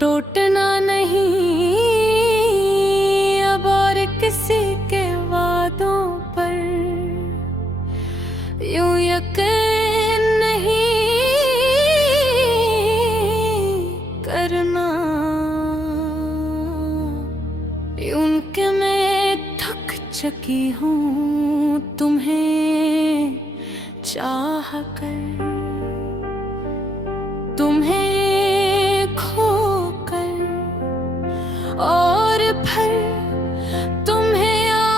टूटना नहीं अब और किसी के वादों पर, यूं यकीन नहीं करना, यूं कि मैं थक चुकी हूँ तुम्हें चाह कर, तुम्हें और फिर तुम्हें याद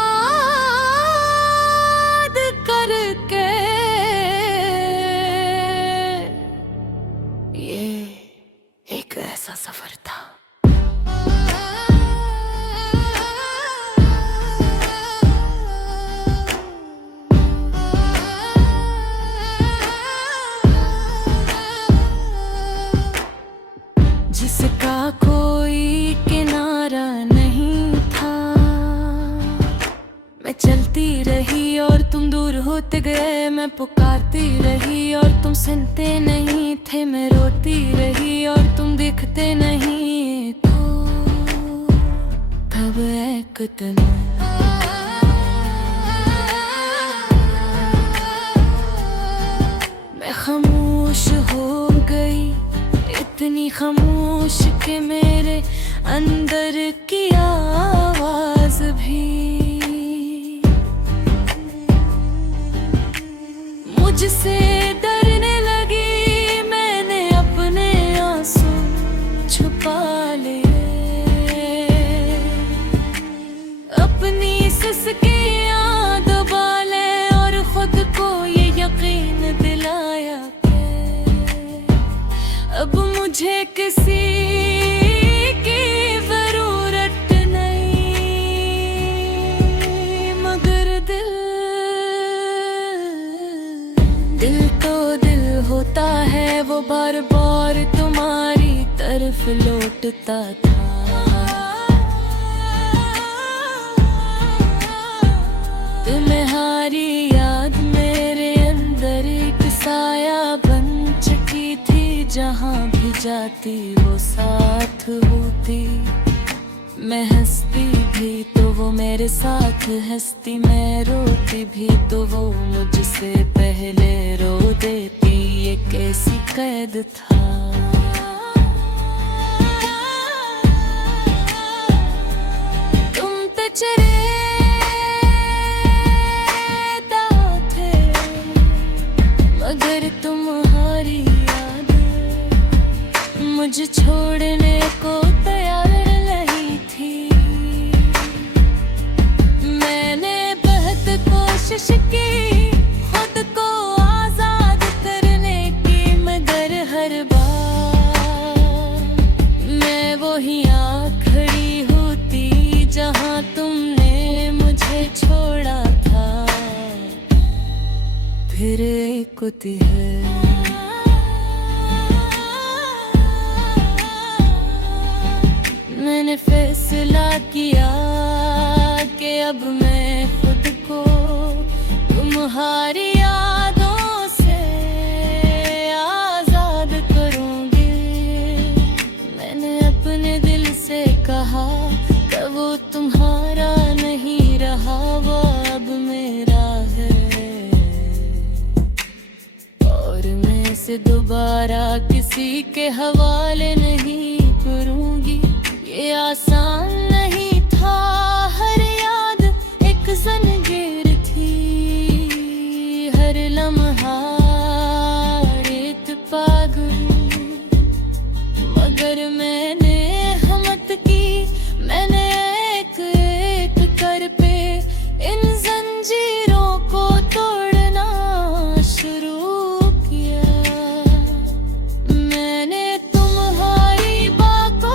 करके। ये एक ऐसा सफर था। जिसका कोई किनारा नहीं था, मैं चलती रही और तुम दूर होते गए, मैं पुकारती रही और तुम सुनते नहीं थे, मैं रोती रही और तुम दिखते नहीं, तो कब एक दिन मैं खामोश हो गई, इतनी खामोश कि मेरे अंदर की आवाज भी मुझसे डरने लगी। मैंने अपने आंसू छुपा लिए, अपनी सिसकियां दबा ले और खुद को ये यकीन दिलाया अब मुझे किसी की जरूरत नहीं, मगर दिल तो दिल होता है, वो बार बार तुम्हारी तरफ लौटता था। तुम्हारी याद मेरे अंदर एक साया बन चुकी थी, जहाँ भी जाती वो साथ होती। मैं हंसती भी तो वो मेरे साथ हंसती, मैं रोती भी तो वो मुझसे पहले रो देती। ये कैसी कैद था। तुम तो चलेता थे, मगर तुम्हारी मुझे छोड़ने को तैयार नहीं थी। मैंने बहुत कोशिश की खुद को आजाद करने की, मगर हर बार मैं वही खड़ी होती जहां तुमने मुझे छोड़ा था। फिर एक होती है मैंने फैसला किया कि अब मैं खुद को तुम्हारी यादों से आजाद करूंगी। मैंने अपने दिल से कहा कि वो तुम्हारा नहीं रहा, वो अब मेरा है, और मैं इसे दोबारा किसी के हवाले नहीं करूंगी। ये आसान नहीं था, हर याद एक जंजीर थी, हर लम्हा रेत पा गई, मगर मैंने हिम्मत की। मैंने एक एक कर पे इन जंजीरों को तोड़ना शुरू किया। मैंने तुम्हारी बातों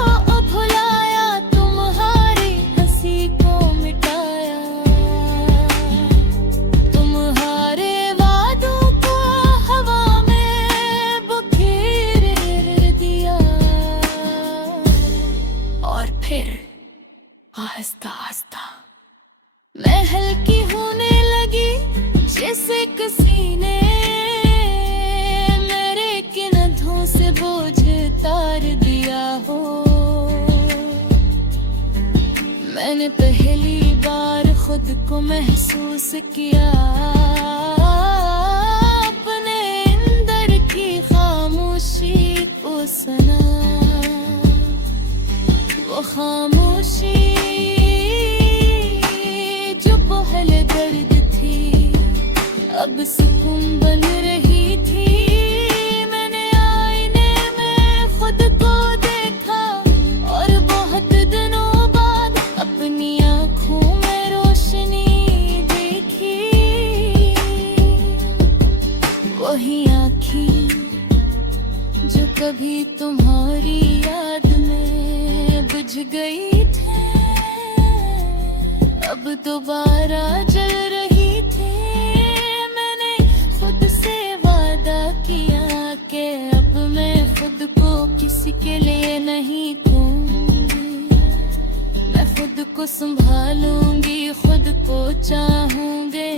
आहिस्ता आहिस्ता मैं हल्की होने लगी, जैसे किसी ने मेरे किन्हों से बोझ तार दिया हो। मैंने पहली बार खुद को महसूस किया अपने अंदर की खामोशी को सुना। वो खामोशी जो पहले दर्द थी अब सुकून बन रही थी। मैंने आईने में खुद को देखा और बहुत दिनों बाद अपनी आँखों में रोशनी देखी। वही आँखें जो कभी तुम्हारी याद में बुझ गई थी अब दोबारा जल रही थी। मैंने खुद से वादा किया कि अब मैं खुद को किसी के लिए नहीं दूंगी। मैं खुद को संभालूंगी, खुद को चाहूंगी,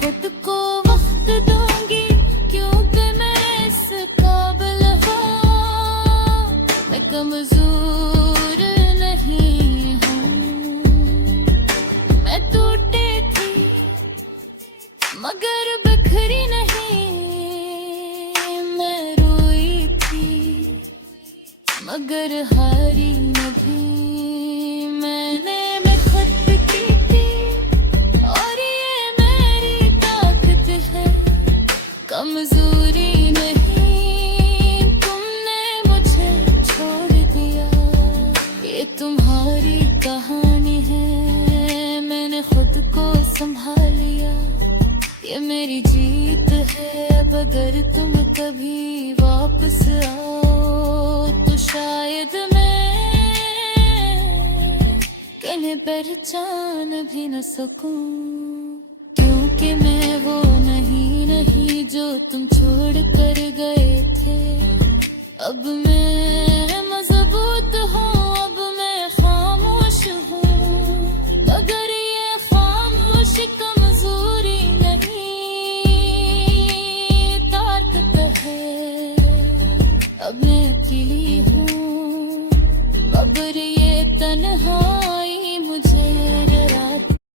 खुद को वक्त दूंगी क्योंकि मैं इस काबिल हूँ। मैं कमजोर नहीं हूँ। मैं टूटी थी मगर बिखरी नहीं। मैं रोई थी मगर हारी नहीं। मैं खुद की थी और ये मेरी ताकत है, कमजोरी नहीं। तुमने मुझे छोड़ दिया, ये तुम्हारी कहानी है। मैंने खुद को संभाल लिया, ये मेरी जीत है। अब अगर तुम कभी वापस आओ तो शायद मैं कहीं पहचान भी न सकूं, क्योंकि मैं वो नहीं जो तुम छोड़ कर गए थे। अब मैं मजबूत हूँ, अब मैं खामोश हूँ, मगर ये खामोश कमजोरी नहीं, ताकत है। अब मैं अकेली हूँ मगर ये तन्हा